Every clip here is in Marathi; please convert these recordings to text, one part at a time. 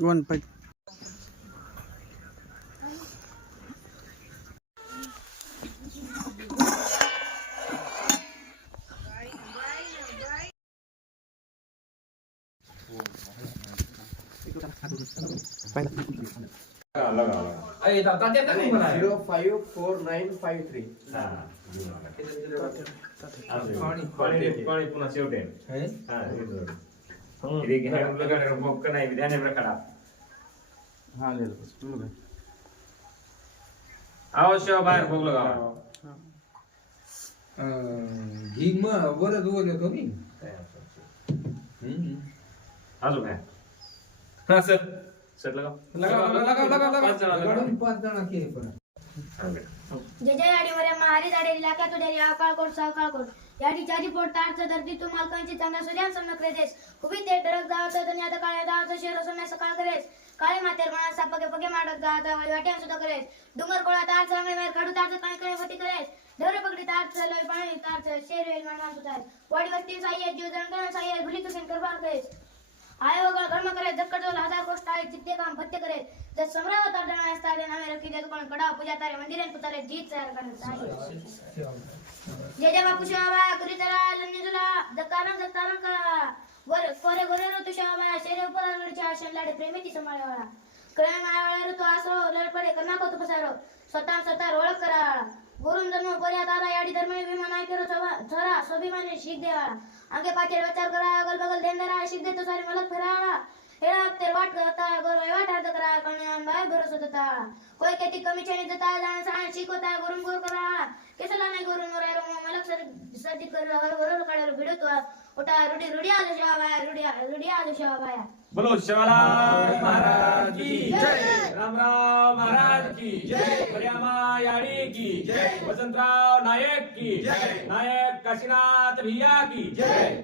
वन पाय अवश्य बाहेर भोग लगा घी मग बरं दोन कमी अजून काय हा सर सर लगा पाच जण केले पण जय जय आडीवऱ्या महारी झाडे लाका तुझ्या आकाळ कोट सावकाळ कोट याडी चारी पोट तारचं धरती तू मालकांची चांगला सूर्यान सम्यक रेदेस उभी ते डरक जावचं दुनियात काळ्या जावचं शेर सोन्या सकाळ करेस काळे मातेर म्हणा सापके पगे माडक जावता वाट्यान सुद्धा करेस डोंगर कोळा तार चांगले बाहेर काढू तारचं पाणी करे फटी करेस ढवरे पगडी तारचं लय पाणी तारचं शेर वेल म्हणून सुद्धा वाडी वस्ती साई जीव जण साई भुली तुसेन करबार करेस आय वगळ कर्म करे जक्कड जोल हजार गोष्ट आहे चित्ते काम फत्ते करे जर सम्राट तारडणा असतारे नामे रखी देत कोण कडा पूजा तारे मंदिरेन पुतारे जीत तयार करणे जय जय बापू शिवाबाया करी जरा लन्नीजुला जकारण का गोरे कोरे गोरे ऋतू शिवाबाया शेरे उपरच्या आशन लाडे प्रेमेची सांभाळवाळा कळे मायावाळा ऋतू आसरो लडपडे कन्ना कोतु पसारो स्वतः ओळख करावाळा गुरुन जन्म पर्यात आला याडी धर्म विमान आय करो झरा स्वाभिमानी शीख देवाळा आगे पाचे विचार करा अगल बगल देंदरा शीख देतो सारी मलक फिराळा हेळा ते वाट करता गोरवाई वाट अर्ध करा कण्यान बाय भरोसा देता कोई केती कमी चेनी देता जाण साण शिकवता गुरुन गोर करा केसला नाही गुरुन वराय रो मलक सर्दी कर हर हर काढर भिडतो ओटा रुडी आलो शिवाबाया रुडी आलो शिवाबाया बोलो शिवालाल महाराज की जय राम महाराज की जय बरियामा याडी की जय वसंतराव नायक की जय नायक काशीनाथ भैया की जय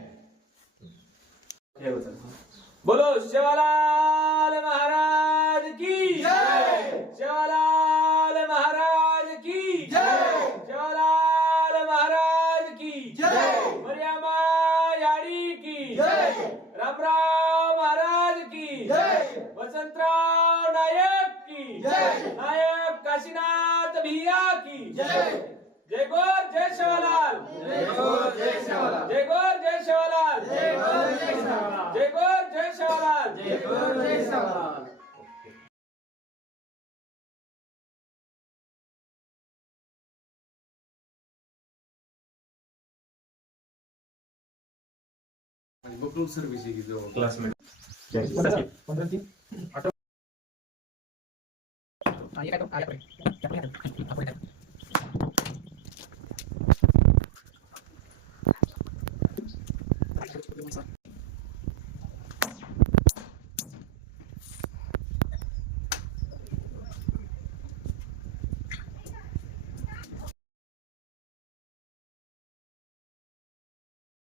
बोलो शिवालाल महाराज की जय शिवालाल महाराज की जय शिवालाल महाराज की जय बरियामा याडी की जय रामराव महाराज की जय वसंतराव नायक की जय नायक काशीनाथ भैया की जय जय गोर जय शिवालाल जय गोर जय शिवालाल जय गोर जय शिवालाल जय गोर जय शिवालाल जय गोर जय शिवालाल जय गोर जय शिवालाल बकरूल सर्व्हिस आहे जो क्लासमेट आया